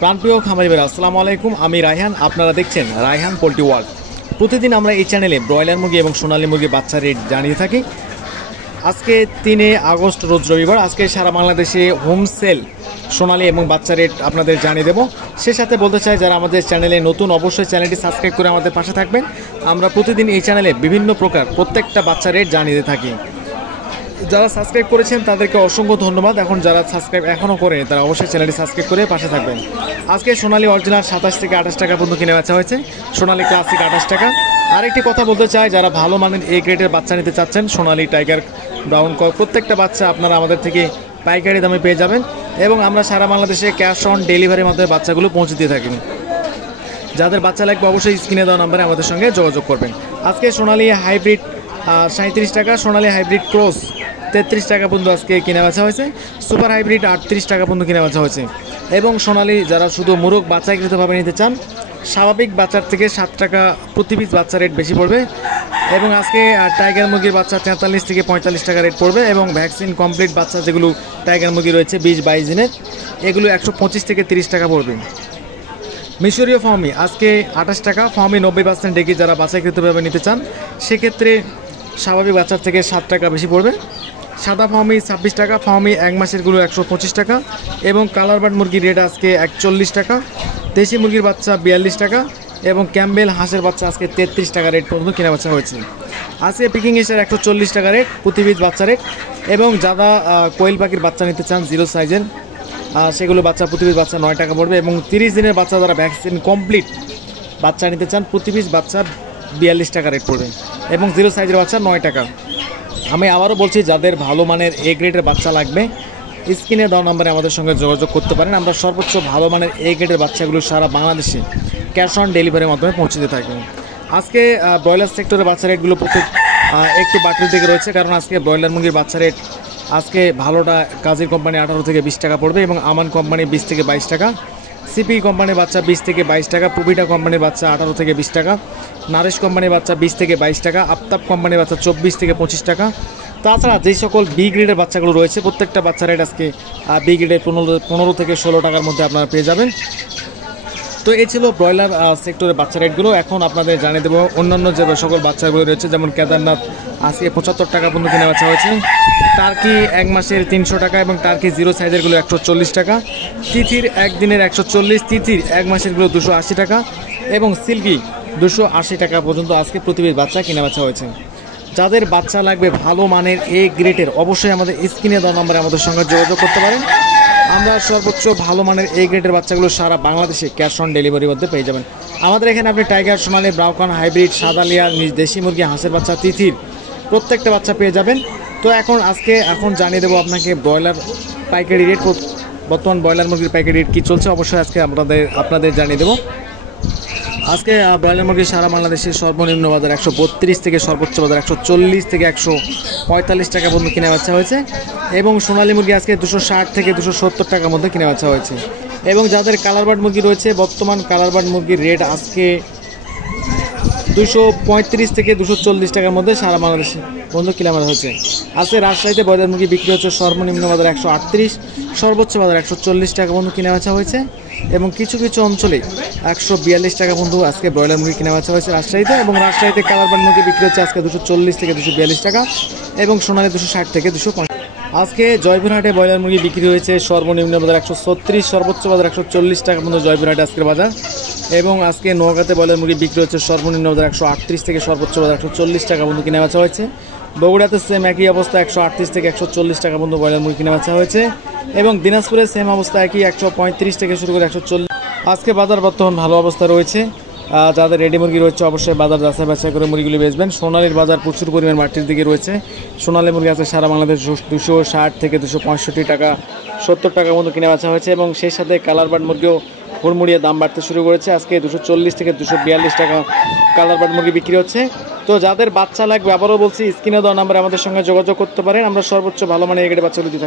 প্রাণপ্রিয় খামারি ভাইরা আসসালামু আলাইকুম। আমি রায়হান, আপনারা দেখছেন রায়হান পোল্ট্রি ওয়ার্ল্ড। প্রতিদিন আমরা এই চ্যানেলে ব্রয়লার মুরগি এবং সোনালী মুরগির বাচ্চা রেট জানিয়ে থাকি। আজকে 3 আগস্ট রোজ রবিবার। আজকে সারা বাংলাদেশে হোম সেল সোনালী এবং বাচ্চা রেট আপনাদের জানিয়ে দেবো। সে সাথে বলতে চাই, যারা আমাদের চ্যানেলে নতুন অবশ্যই চ্যানেলটি সাবস্ক্রাইব করে আমাদের পাশে থাকবেন। আমরা প্রতিদিন এই চ্যানেলে বিভিন্ন প্রকার প্রত্যেকটা বাচ্চা রেট জানিয়ে থাকি। যারা সাবস্ক্রাইব করেছেন তাদেরকে অসংখ্য ধন্যবাদ। এখন যারা সাবস্ক্রাইব এখনও করেন তারা অবশ্যই চ্যানেলটি সাবস্ক্রাইব করে পাশে থাকবেন। আজকে সোনালী অরিজিনাল 27 থেকে 28 টাকা পর্যন্ত কিনে বেচা হয়েছে। সোনালী ক্লাসিক 28 টাকা। আরেকটি কথা বলতে চাই, যারা ভালো মানের এ গ্রেডের বাচ্চা নিতে চাচ্ছেন, সোনালী, টাইগার, ব্রাউন কক প্রত্যেকটা বাচ্চা আপনারা আমাদের থেকে পাইকারি দামে পেয়ে যাবেন এবং আমরা সারা বাংলাদেশে ক্যাশ অন ডেলিভারির মাধ্যমে বাচ্চাগুলো পৌঁছে দিয়ে থাকি। যাদের বাচ্চা লাগবে অবশ্যই স্ক্রিনে দেওয়া নাম্বারে আমাদের সঙ্গে যোগাযোগ করবেন। আজকে সোনালী হাইব্রিড 37 টাকা, সোনালী হাইব্রিড ক্রস 33 টাকা পর্যন্ত আজকে কিনে বেচা হয়েছে। সুপার হাইব্রিড 38 টাকা পর্যন্ত কিনে বেচা হয়েছে। এবং সোনালী যারা শুধু মুরগ বাচ্চাকৃতভাবে নিতে চান, স্বাভাবিক বাচ্চার থেকে 7 টাকা প্রতি পিস বাচ্চা রেট বেশি পড়বে। এবং আজকে টাইগার মুরগির বাচ্চা 43 থেকে 45 টাকা রেট পড়বে এবং ভ্যাকসিন কমপ্লিট বাচ্চা যেগুলো টাইগার মুরগি রয়েছে 20-22 দিনের, এগুলো 125 থেকে 30 টাকা পড়বে। মিশরীয় ফার্মি আজকে 28 টাকা, ফার্মি 90% ডেকে যারা বাচ্চাকৃতভাবে নিতে চান সেক্ষেত্রে স্বাভাবিক বাচ্চার থেকে 7 টাকা বেশি পড়বে। সাদা ফার্মি 26 টাকা, ফার্মি 1 মাসেরগুলো 125 টাকা এবং কালার বার্ড মুরগির রেট আজকে 41 টাকা, দেশি মুরগির বাচ্চা 42 টাকা এবং ক্যাম্বেল হাঁসের বাচ্চা আজকে 33 টাকা রেট পর্যন্ত কেনা বাচ্চা হয়েছে। আজকে পিকিং এশার 140 টাকা রেট প্রতি পিস বাচ্চা রেট। এবং যারা কোয়েল পাখির বাচ্চা নিতে চান 0 সাইজের, সেগুলো বাচ্চা প্রতি পিস বাচ্চা 9 টাকা পড়বে। এবং 30 দিনের বাচ্চা যারা ভ্যাকসিন কমপ্লিট বাচ্চা নিতে চান প্রতি পিস বাচ্চা 42 টাকা রেট পড়বে এবং 0 সাইজের বাচ্চা 9 টাকা। আমি আবারও বলছি, যাদের ভালো মানের এ গ্রেডের বাচ্চা লাগবে স্ক্রিনে দেওয়া নম্বরে আমাদের সঙ্গে যোগাযোগ করতে পারেন। আমরা সর্বোচ্চ ভালো মানের এ গ্রেডের বাচ্চাগুলো সারা বাংলাদেশে ক্যাশ অন ডেলিভারির মাধ্যমে পৌঁছে দিয়ে থাকবেন। আজকে ব্রয়লার সেক্টরের বাচ্চা রেটগুলো প্রত্যেক একটু বাড়তির দিকে রয়েছে, কারণ আজকে ব্রয়লার মুরগির বাচ্চা রেট আজকে ভালোটা কাজীর কোম্পানি 18 থেকে 20 টাকা পড়বে এবং আমান কোম্পানি 20 থেকে 22 টাকা, সিপি কোম্পানির বাচ্চা 20 থেকে 22 টাকা, পুবিটা কোম্পানির বাচ্চা 18 থেকে 20 টাকা, নারেশ কোম্পানির বাচ্চা 20 থেকে 22 টাকা, আফতাব কোম্পানির বাচ্চা 24 থেকে 25 টাকা। তাছাড়া যেই সকল বি গ্রেডের বাচ্চাগুলো রয়েছে প্রত্যেকটা বাচ্চা রেট আজকে বি গ্রেডের 15 থেকে 16 টাকার মধ্যে আপনারা পেয়ে যাবেন। তো এই ছিল ব্রয়লার সেক্টরের বাচ্চা রেটগুলো। এখন আপনাদের জানিয়ে দেবো অন্যান্য যে সকল বাচ্চাগুলো রয়েছে, যেমন কেদারনাথ আজকে 75 টাকা পর্যন্ত কেনা বেচা হয়েছে, টার্কি 1 মাসের 300 টাকা এবং টার্কি 0 সাইজেরগুলো 140 টাকা, তিথির 1 দিনের 140, তিথির 1 মাসেরগুলো 280 টাকা এবং সিল্কি 280 টাকা পর্যন্ত আজকে প্রতি পিস বাচ্চা কেনা বেচা হয়েছে। যাদের বাচ্চা লাগবে ভালো মানের এ গ্রেডের অবশ্যই আমাদের স্ক্রিনে দেওয়া নম্বরে আমাদের সঙ্গে যোগাযোগ করতে পারেন। আমরা সর্বোচ্চ ভালো মানের এ গ্রেডের বাচ্চাগুলো সারা বাংলাদেশে ক্যাশ অন ডেলিভারির মধ্যে পেয়ে যাবেন। আমাদের এখানে আপনি টাইগার, সোনালী, ব্রাউন, হাইব্রিড, সাদা লেয়ার, দেশি মুরগি, হাঁসের বাচ্চা, তিথির প্রত্যেকটা বাচ্চা পেয়ে যাবেন। তো এখন জানিয়ে দেবো আপনাকে ব্রয়লার পাইকারি রেট, বর্তমান ব্রয়লার মুরগির পাইকারি রেট কী চলছে অবশ্যই আজকে আপনাদের জানিয়ে দেবো। আজকে ব্রয়লার মুরগি সারা বাংলাদেশের সর্বনিম্ন বাজার 132 থেকে সর্বোচ্চ বাজার 140 থেকে 145 টাকা পর্যন্ত কিনে বেচা হয়েছে এবং সোনালী মুরগি আজকে 260 থেকে 270 টাকার মধ্যে কিনে বেচা হয়েছে। এবং যাদের কালার বার্ড মুরগি রয়েছে, বর্তমান কালার বার্ড মুরগির রেট আজকে 235 থেকে 240 টাকার মধ্যে সারা বাংলাদেশে বন্ধু কিনে বেচা হয়েছে। আজকে রাজশাহীতে ব্রয়লার মুরগি বিক্রি হচ্ছে সর্বনিম্ন বাজার 138, সর্বোচ্চ বাজার 140 টাকা পর্যন্ত কিনে বেচা হয়েছে এবং কিছু কিছু অঞ্চলে 142 টাকা পর্যন্ত আজকে ব্রয়লার মুরগি কিনে বেচা হয়েছে রাজশাহীতে। এবং রাজশাহীতে কালার বার্ড মুরগি বিক্রি হচ্ছে আজকে 240 থেকে 242 টাকা এবং সোনালী 260 থেকে 250। আজকে জয়পুরহাটে ব্রয়লার মুরগি বিক্রি হয়েছে সর্বনিম্ন বাজার 136, সর্বোচ্চ বাজার 140 টাকা পর্যন্ত জয়পুরহাটে আজকের বাজার। এবং আজকে নোয়াখাতে ব্রয়লার মুরগি বিক্রি হচ্ছে সর্বনিম্ন বাজার 138 থেকে সর্বোচ্চ বাজার 140 টাকা পর্যন্ত কিনে বেচা হয়েছে। বগুড়াতে সেম একই অবস্থা 138 থেকে 140 টাকা পর্যন্ত ব্রয়লার মুরগি কিনে বেচা হয়েছে এবং দিনাজপুরে সেম অবস্থা একই 135 থেকে শুরু করে 140। আজকে বাজার বর্তমান ভালো অবস্থা রয়েছে। যাদের রেডি মুরগি রয়েছে অবশ্যই বাজার যাচাই বাছাই করে মুরগিগুলি বেচবেন। সোনালীর বাজার প্রচুর পরিমাণ মাটির দিকে রয়েছে। সোনালী মুরগি আছে সারা বাংলাদেশ 260 থেকে 265 টাকা 70 টাকার মতো কিনে বেচা হয়েছে এবং সেই সাথে কালার বার্ড মুরগিও হুড়মুড়িয়ে দাম বাড়তে শুরু করেছে। আজকে 240 থেকে 242 টাকা কালার বার্ড মুরগি বিক্রি হচ্ছে। তো যাদের বাচ্চা লাগবে আবারও বলছি স্ক্রিনে দেওয়া নাম্বারে আমাদের সঙ্গে যোগাযোগ করতে পারেন। আমরা সর্বোচ্চ ভালো মানের এ গ্রেডের বাচ্চাগুলো দিয়ে থাকি।